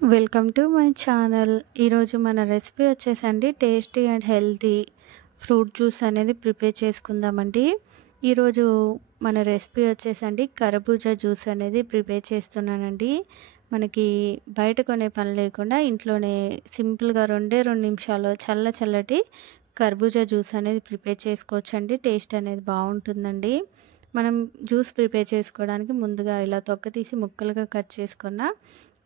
Welcome to my channel. ఈరోజు మన recipe వచ్చేసండి tasty and healthy fruit juice అనేది ప్రిపేర్ చేసుకుందామండి. ఈరోజు మన రెసిపీ వచ్చేసండి కర్బూజా జ్యూస్ అనేది ప్రిపేర్ చేస్తున్నానండి. మనకి బయట కొనే పని లేకుండా ఇంట్లోనే సింపుల్గా 2 నిమిషాల్లో చల్లటి కర్బూజా జ్యూస్ అనేది ప్రిపేర్ చేసుకోవచ్చండి. టేస్ట్ అనేది బాగుంటుందండి. మనం జ్యూస్ ప్రిపేర్ చేసుకోవడానికి ముందుగా ఇలా తొక్క తీసి ముక్కలుగా కట్ చేసుకున్న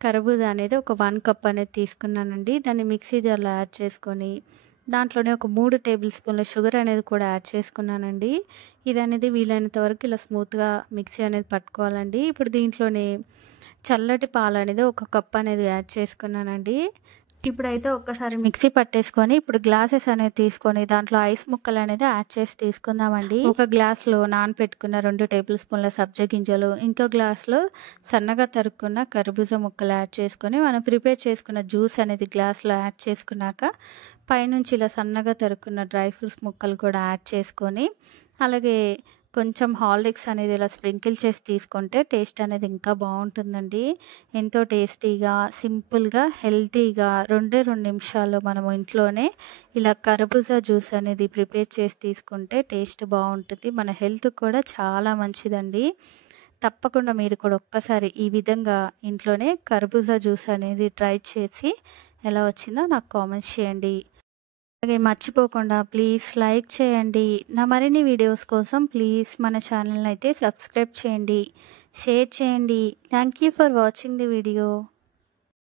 కర్బూజా అనేది ఒక 1 కప్ అనేది తీసుకున్నానండి. దాన్ని మిక్సీ జార్లో యాడ్ చేసుకొని దాంట్లోనే ఒక 3 టేబుల్ స్పూన్ల షుగర్ అనేది కూడా యాడ్ చేసుకున్నానండి. ఇది అనేది వీలైనంత వరకు ఇలా స్మూత్గా మిక్సీ అనేది పట్టుకోవాలండి. ఇప్పుడు దీంట్లోనే చల్లటి పాలు అనేది ఒక కప్ అనేది యాడ్ చేసుకున్నానండి. ఇప్పుడైతే ఒక్కసారి మిక్సీ పట్టేసుకొని ఇప్పుడు గ్లాసెస్ అనేది తీసుకొని దాంట్లో ఐస్ ముక్కలు అనేది యాడ్ చేసి తీసుకుందామండి. ఒక గ్లాస్లో నానపెట్టుకున్న 2 టేబుల్ స్పూన్ల సబ్జా గింజలు, ఇంకో గ్లాస్లో సన్నగా తరుక్కున్న కర్బూజా ముక్కలు యాడ్ చేసుకొని మనం ప్రిపేర్ చేసుకున్న జ్యూస్ అనేది గ్లాస్లో యాడ్ చేసుకున్నాక పైనుంచి ఇలా సన్నగా తరుక్కున్న డ్రై ఫ్రూట్స్ ముక్కలు కూడా యాడ్ చేసుకొని అలాగే కొంచెం హార్లిక్స్ అనేది ఇలా స్ప్రింకిల్ చేసి తీసుకుంటే టేస్ట్ అనేది ఇంకా బాగుంటుందండి. ఎంతో టేస్టీగా, సింపుల్గా, హెల్తీగా 2 నిమిషాల్లో మనం ఇంట్లోనే ఇలా కర్బూజా జ్యూస్ అనేది ప్రిపేర్ చేసి తీసుకుంటే టేస్ట్ బాగుంటుంది. మన హెల్త్ కూడా చాలా మంచిదండి. తప్పకుండా మీరు కూడా ఒక్కసారి ఈ విధంగా ఇంట్లోనే కర్బూజా జ్యూస్ అనేది ట్రై చేసి ఎలా వచ్చిందో నాకు కామెంట్స్ చేయండి. అలాగే మర్చిపోకుండా ప్లీజ్ లైక్ చేయండి. నా మరిన్ని వీడియోస్ కోసం ప్లీజ్ మన ఛానల్ని అయితే సబ్స్క్రైబ్ చేయండి, షేర్ చేయండి. Thank you for watching the video.